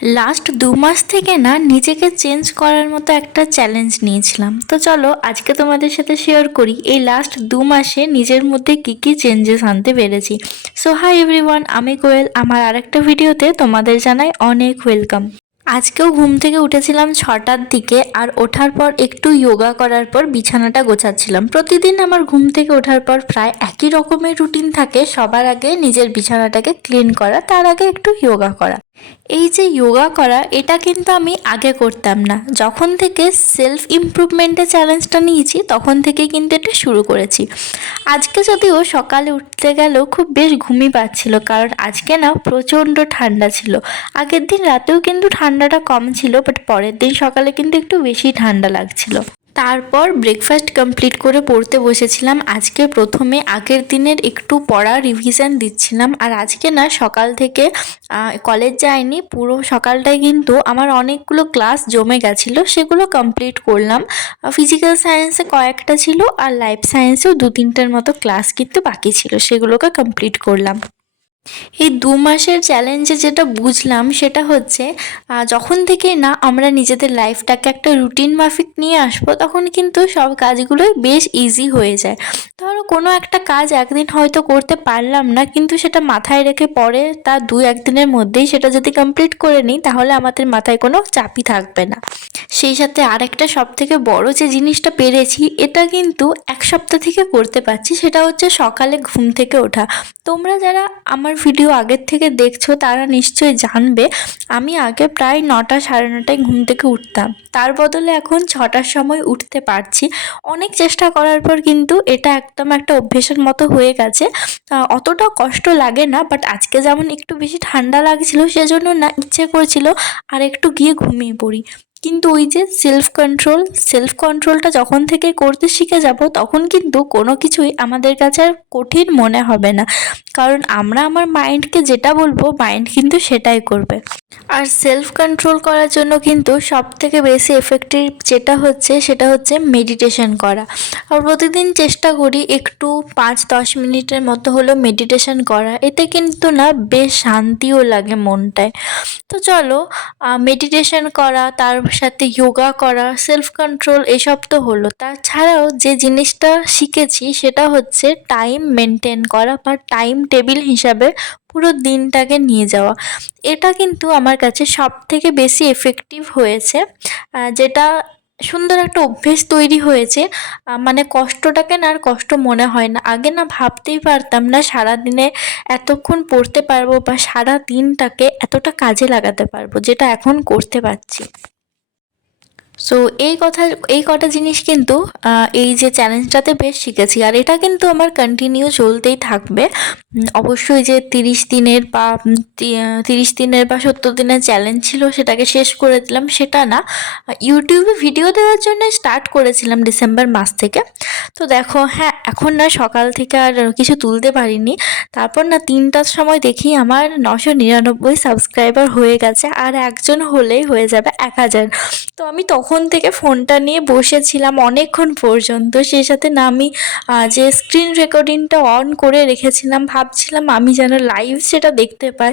Last 2 মাস থেকে না নিজেকে চেঞ্জ করার মতো একটা চ্যালেঞ্জ নিয়েছিলাম। তো চলো আজকে তোমাদের সাথে শেয়ার করি এই লাস্ট 2 মাসে নিজের মধ্যে কী চেঞ্জেস আনতে পেরেছি। সো হাই এভরিওয়ান, আমি কোয়েল। আমার আরেকটা ভিডিওতে তোমাদের জানাই অনেক ওয়েলকাম। আজকেও ঘুম থেকে উঠেছিলাম 6টার দিকে, আর ওঠার পর একটু যোগা করার পর বিছানাটা গোছাচ্ছিলাম। প্রতিদিন আমার ঘুম থেকে ওঠার পর প্রায় একই রকমের রুটিন থাকে। সবার আগে নিজের বিছানাটাকে ক্লিন করা, তার আগে একটু যোগা করা। এই যে যোগা করা, এটা কিন্তু আমি আগে করতাম না। যখন থেকে সেলফ ইমপ্রুভমেন্টের চ্যালেঞ্জটা নিয়েছি তখন থেকে কিন্তু এটা শুরু করেছি। আজকে যদিও সকালে উঠতে গেলেও খুব বেশ ঘুমই পাচ্ছিল, কারণ আজকে না প্রচণ্ড ঠান্ডা ছিল। আগের দিন রাতেও কিন্তু ঠান্ডাটা কম ছিল, বাট পরের দিন সকালে কিন্তু একটু বেশি ঠান্ডা লাগছিল। তারপর ব্রেকফাস্ট কমপ্লিট করে পড়তে বসেছিলাম। আজকে প্রথমে আগের দিনের একটু পড়া রিভিশন দিচ্ছিলাম। আর আজকে না সকাল থেকে কলেজ যাইনি, পুরো সকালটাই কিন্তু আমার অনেকগুলো ক্লাস জমে গেছিলো, সেগুলো কমপ্লিট করলাম। ফিজিক্যাল সায়েন্সে কয়েকটা ছিল, আর লাইফ সায়েন্সেও 2-3টার মতো ক্লাস কিন্তু বাকি ছিল, সেগুলোকে কমপ্লিট করলাম। এই 2 মাসের চ্যালেঞ্জে যেটা বুঝলাম সেটা হচ্ছে, যখন থেকে না আমরা নিজেদের লাইফটাকে একটা রুটিন মাফিক নিয়ে আসবো, তখন কিন্তু সব কাজগুলোই বেশ ইজি হয়ে যায়। ধরো কোনো একটা কাজ একদিন হয়তো করতে পারলাম না, কিন্তু সেটা মাথায় রেখে পরে তার 2-1 দিনের মধ্যেই সেটা যদি কমপ্লিট করে নিই, তাহলে আমাদের মাথায় কোনো চাপই থাকবে না। সেই সাথে আরেকটা সবথেকে বড় যে জিনিসটা পেরেছি, এটা কিন্তু 1 সপ্তাহ থেকে করতে পারছি, সেটা হচ্ছে সকালে ঘুম থেকে ওঠা। তোমরা যারা আমার ভিডিও আগের থেকে দেখছো তারা নিশ্চয়ই জানবে, আমি আগে প্রায় 9টা 9:30টায় ঘুম থেকে উঠতাম। তার বদলে এখন 6টার সময় উঠতে পারছি। অনেক চেষ্টা করার পর কিন্তু এটা একদম একটা অভ্যেসের মতো হয়ে গেছে। অতটা কষ্ট লাগে না, বাট আজকে যেমন একটু বেশি ঠান্ডা লাগছিল, সেজন্য না ইচ্ছে করছিল আর একটু গিয়ে ঘুমিয়ে পড়ি। কিন্তু ওই যে সেলফ কন্ট্রোলটা যখন থেকে করতে শিখে যাব, তখন কিন্তু কোনো কিছুই আমাদের কাছে আর কঠিন মনে হবে না। কারণ আমরা আমার মাইন্ডকে যেটা বলবো, মাইন্ড কিন্তু সেটাই করবে। আর সেলফ কন্ট্রোল করার জন্য কিন্তু সবথেকে বেশি এফেক্টিভ যেটা হচ্ছে, সেটা হচ্ছে মেডিটেশন করা। আর প্রতিদিন চেষ্টা করি একটু 5-10 মিনিটের মতো হলেও মেডিটেশন করা। এতে কিন্তু না বেশ শান্তিও লাগে মনটায়। তো চলো, মেডিটেশন করা, তার সাথে যোগা করা, সেলফ কন্ট্রোল, এসব তো হলো। তাছাড়াও যে জিনিসটা শিখেছি সেটা হচ্ছে টাইম মেনটেন করা, বা টাইম টেবিল হিসাবে পুরো দিনটাকে নিয়ে যাওয়া। এটা কিন্তু আমার কাছে সবথেকে বেশি এফেক্টিভ হয়েছে। যেটা সুন্দর একটা অভ্যেস তৈরি হয়েছে। মানে কষ্টটাকে না আর কষ্ট মনে হয় না। আগে না ভাবতেই পারতাম না সারাদিনে এতক্ষণ পড়তে পারবো, বা সারা দিনটাকে এতটা কাজে লাগাতে পারবো, যেটা এখন করতে পারছি। সো এই কটা জিনিস কিন্তু এই যে চ্যালেঞ্জটাতে বেশ শিখেছি, আর এটা কিন্তু আমার কন্টিনিউ চলতেই থাকবে। অবশ্যই যে 30 দিনের বা 70 দিনের চ্যালেঞ্জ ছিল সেটাকে শেষ করে দিলাম সেটা না। ইউটিউবে ভিডিও দেওয়ার জন্য স্টার্ট করেছিলাম ডিসেম্বর মাস থেকে। তো দেখো, হ্যাঁ, এখন না সকাল থেকে আর কিছু তুলতে পারিনি। তারপর না 3টার সময় দেখি আমার 999 সাবস্ক্রাইবার হয়ে গেছে, আর একজন হলেই হয়ে যাবে 1000। তো আমি তখন থেকে ফোনটা নিয়ে বসেছিলাম অনেকক্ষণ পর্যন্ত। সেই সাথে না আমি যে স্ক্রিন রেকর্ডিংটা অন করে রেখেছিলাম, ভাবছিলাম আমি যেন লাইভ সেটা দেখতে পাই।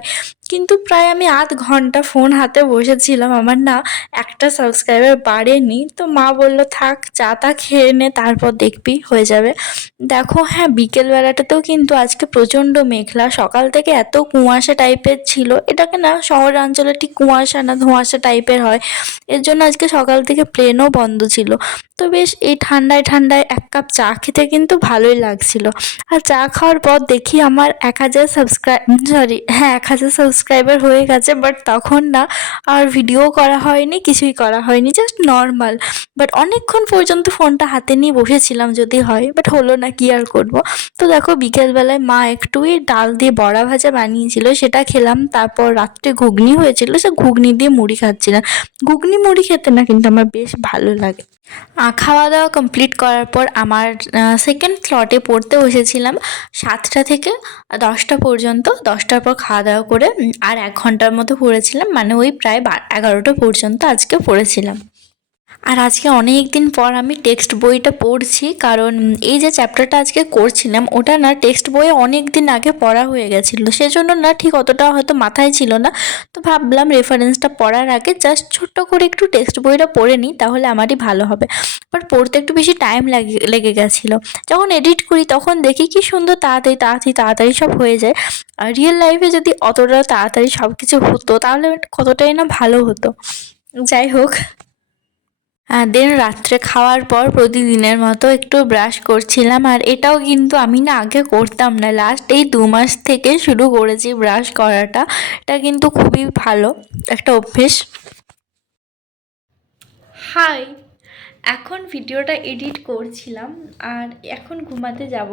কিন্তু প্রায় আমি আধ ঘন্টা ফোন হাতে বসেছিলাম, আমার না একটা সাবস্ক্রাইবার বাড়েনি। তো মা বলল, থাক, চা টা খেয়ে নে, তারপর দেখবি হয়ে যাবে। দেখো, হ্যাঁ, বিকেলবেলাটাতেও কিন্তু আজকে প্রচণ্ড মেঘলা। সকাল থেকে এত কুয়াশা টাইপের ছিল, এটাকে না শহরাঞ্চলে ঠিক কুয়াশা না ধোঁয়াশা টাইপের হয়, এর জন্য আজকে সকাল থেকে প্লেনও বন্ধ ছিল। তো বেশ এই ঠান্ডায় ঠান্ডায় 1 কাপ চা খেতে কিন্তু ভালোই লাগছিল। আর চা খাওয়ার পর দেখি আমার 1000 সাবস্ক্রাইবার হয়ে গেছে। বাট তখন না আর ভিডিও করা হয়নি, কিছুই করা হয়নি, জাস্ট নর্মাল। বাট অনেকক্ষণ পর্যন্ত ফোনটা হাতে নিয়ে বসেছিলাম যদি হয়, বাট হলো না, কি আর করব। তো দেখো, বিকেলবেলায় মা একটু ডাল দিয়ে বড়া ভাজা বানিয়েছিল, সেটা খেলাম। তারপর রাত্রে ঘুগনি হয়েছিল, সে ঘুগনি দিয়ে মুড়ি খাচ্ছিলাম। ঘুগনি মুড়ি খেতে না কিন্তু আমার বেশ ভালো লাগে। খাওয়া দাওয়া কমপ্লিট করার পর আমার সেকেন্ড স্লটে পড়তে বসেছিলাম 7টা থেকে 10টা পর্যন্ত। 10টার পর খাওয়া দাওয়া করে আর 1 ঘন্টার মতো পড়েছিলাম, মানে ওই প্রায় 11টা পর্যন্ত আজকে পড়েছিলাম। আর আজকে অনেক দিন পর আমি টেক্সট বইটা পড়ছি, কারণ এই যে চ্যাপ্টারটা আজকে করছিলাম ওটা না টেক্সট বইয়ে অনেক দিন আগে পড়া হয়ে গেছিলো, সেজন্য না ঠিক অতটা হয়তো মাথায় ছিল না। তো ভাবলাম রেফারেন্সটা পড়ার আগে জাস্ট ছোট্ট করে একটু টেক্সট বইটা পড়ে নিই, তাহলে আমারই ভালো হবে। বাট পড়তে একটু বেশি টাইম লেগে গেছিলো। যখন এডিট করি তখন দেখি কি সুন্দর তাড়াতাড়ি তাড়াতাড়ি তাড়াতাড়ি সব হয়ে যায়। আর রিয়েল লাইফে যদি অতটা তাড়াতাড়ি সব কিছু হতো তাহলে কতটাই না ভালো হতো। যাই হোক, দেন রাত্রে খাওয়ার পর প্রতিদিনের মতো একটু ব্রাশ করছিলাম। আর এটাও কিন্তু আমি না আগে করতাম না, লাস্ট এই 2 মাস থেকে শুরু করেছি ব্রাশ করাটা। এটা কিন্তু খুবই ভালো একটা অভ্যেস। হাই, এখন ভিডিওটা এডিট করছিলাম আর এখন ঘুমাতে যাব।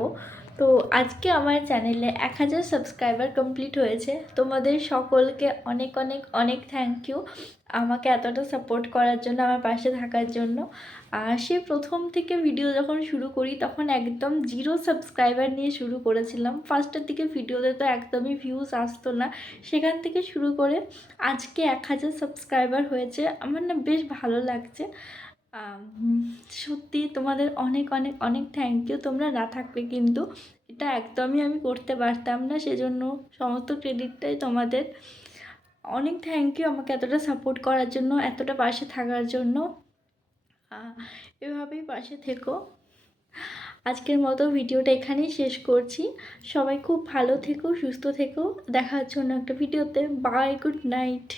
তো আজকে আমার চ্যানেলে 1000 সাবস্ক্রাইবার কমপ্লিট হয়েছে। তোমাদের সকলকে অনেক অনেক অনেক থ্যাংক ইউ আমাকে এতটা সাপোর্ট করার জন্য, আমার পাশে থাকার জন্য। আর সে প্রথম থেকে ভিডিও যখন শুরু করি তখন একদম 0 সাবস্ক্রাইবার নিয়ে শুরু করেছিলাম। ফার্স্টের দিকে ভিডিওতে তো একদমই ভিউজ আসতো না, সেখান থেকে শুরু করে আজকে 1000 সাবস্ক্রাইবার হয়েছে। আমার না বেশ ভালো লাগছে। সত্যি তোমাদের অনেক অনেক অনেক থ্যাংক ইউ। তোমরা না থাকলে কিন্তু এটা একদমই আমি করতে পারতাম না, সেজন্য সমস্ত ক্রেডিটটাই তোমাদের। অনেক থ্যাংক ইউ আমাকে এতটা সাপোর্ট করার জন্য, এতটা পাশে থাকার জন্য। এভাবেই পাশে থেকো। আজকের মতো ভিডিওটা এখানেই শেষ করছি। সবাই খুব ভালো থেকো, সুস্থ থেকো। দেখা হচ্ছে অন্য একটা ভিডিওতে। Bye, good night.